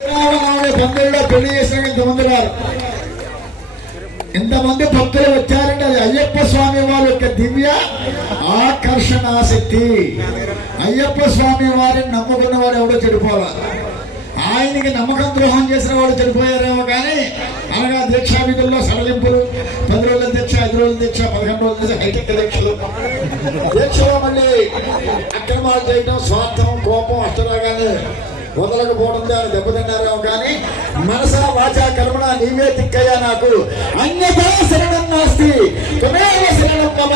పందుల్లో పెళ్లి చేసిన ఇంతమంది భక్తులు వచ్చారంటే అది అయ్యప్ప స్వామి వారి యొక్క దివ్య ఆకర్షణాశక్తి. అయ్యప్ప స్వామి వారిని నమ్ముకున్న వాడు ఎవడో చెడిపోవాలి. ఆయనకి నమ్మకం ద్రోహం చేసిన వాళ్ళు చెడిపోయారేమో కానీ అనగా దీక్షా విధుల్లో సడలింపులు 10 రోజుల దీక్ష, 5 రోజుల దీక్ష, 11 రోజుల దీక్ష, హైటెక్ దీక్షలో మళ్ళీ అక్రమాలు చేయడం, స్వార్థం, కోపం, అష్టరాగాలు వదలకపోవడం దాన్ని దెబ్బతిన్నారేమో కానీ మనసా వాచా కర్మణ నీవే తిక్కయ్యా నాకు అన్యథా శరణం నాస్తి త్వమేవ శరణం మమ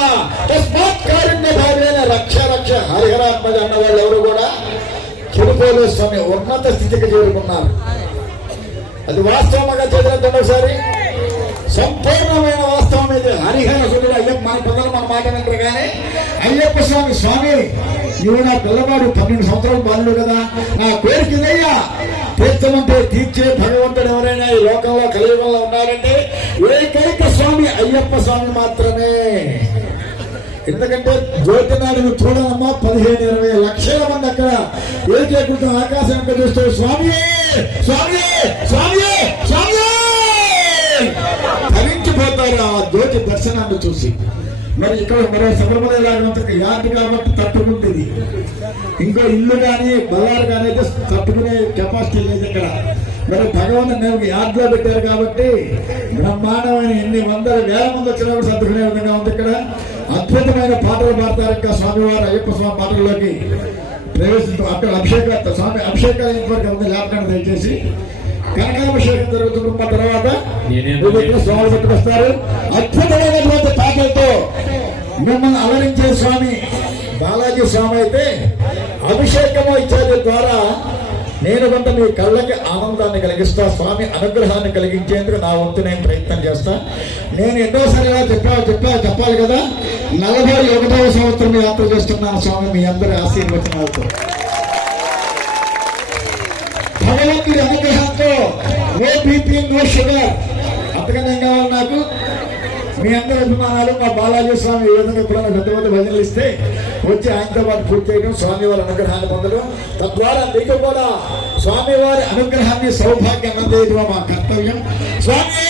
తస్మాత్ కారుణ్య భావేన రక్ష రక్ష హరిహరాత్మజ అన్న వాళ్ళు ఎవరు కూడా చెడిపోలే స్వామి ఉన్నత స్థితికి చేరుకున్నారు. అది వాస్తవంగా చదివితే ఒకసారి సంపూర్ణమైన వాస్తవం ఇది. హరిహర సురుడు అయ్యప్ప మన పిల్లలు మన మాట వింటారు కానీ అయ్యప్ప స్వామి నువ్వు నా పిల్లవాడు 12 సంవత్సరాలు బాలుడు కదా, నా పేరుకి ఇదయ్యా తీర్చమంటే తీర్చే భగవంతుడు ఎవరైనా ఈ లోకంలో కలియుగంలో ఉన్నారంటే ఏకైక స్వామి అయ్యప్ప స్వామి మాత్రమే. ఎందుకంటే జ్యోతినాడును చూడనమ్మా 15-20 లక్షల మంది అక్కడ ఏకైకృతం ఆకాశం యొక్క చూస్తే స్వామి స్వామి స్వామి స్వామి ధరించిపోతారు ఆ జ్యోతి దర్శనాన్ని చూసి. మరి ఇక్కడ మరో శబరిమల లాగా యార్డు కాబట్టి తట్టుకుంటుంది. ఇంకో ఇల్లు కానీ బల్లారు కానీ అయితే తట్టుకునే కెపాసిటీ లేదు ఇక్కడ. మరి భగవంతుడు నేను యార్డులో పెట్టారు కాబట్టి బ్రహ్మాండమైన ఎన్ని వందల వేల మంది వచ్చినా కూడా సర్దుకునే విధంగా ఉంది. ఇక్కడ అద్భుతమైన పాటలు పాడతారు. ఇంకా స్వామివారు అయ్యప్ప స్వామి పాటల్లోకి ప్రవేశిస్తూ అక్కడ అభిషేక స్వామి అభిషేకాలు ఇంతవరకు ఉంది లేపకండి దయచేసి. కనకాభిషేకం జరుగుతున్న తర్వాత స్వామి పట్టుకొస్తారు. అద్భుతమైనటువంటి పాటలతో మిమ్మల్ని అలరించే స్వామి బాలాజీ స్వామి అయితే అభిషేకము ఇత్యాది ద్వారా నేను కొంత మీ కళ్ళకి ఆనందాన్ని కలిగిస్తా, స్వామి అనుగ్రహాన్ని కలిగించేందుకు నా వంతు నేను ప్రయత్నం చేస్తా. నేను ఎన్నోసారి ఇలా చెప్పాలి కదా. 41వ సంవత్సరం యాత్ర చేస్తున్నాను స్వామి మీ అందరి ఆశీర్వచనాలతో. భగవంతుడి అనుగ్రహంతో నో బీపీ నో షుగర్. అంతకన్నా ఏం కావాలి నాకు? మీ అందరి అభిమానాలు. మా బాలాజీ స్వామి ఏ విధంగా కూడా పెద్ద పెద్ద భజనలు ఇస్తే వచ్చి ఆయనతో పాటు పూర్తి చేయడం, స్వామి వారి అనుగ్రహాన్ని పొందడం, తద్వారా మీకు కూడా స్వామి వారి అనుగ్రహాన్ని సౌభాగ్యం అందేయడం మా కర్తవ్యం. స్వామి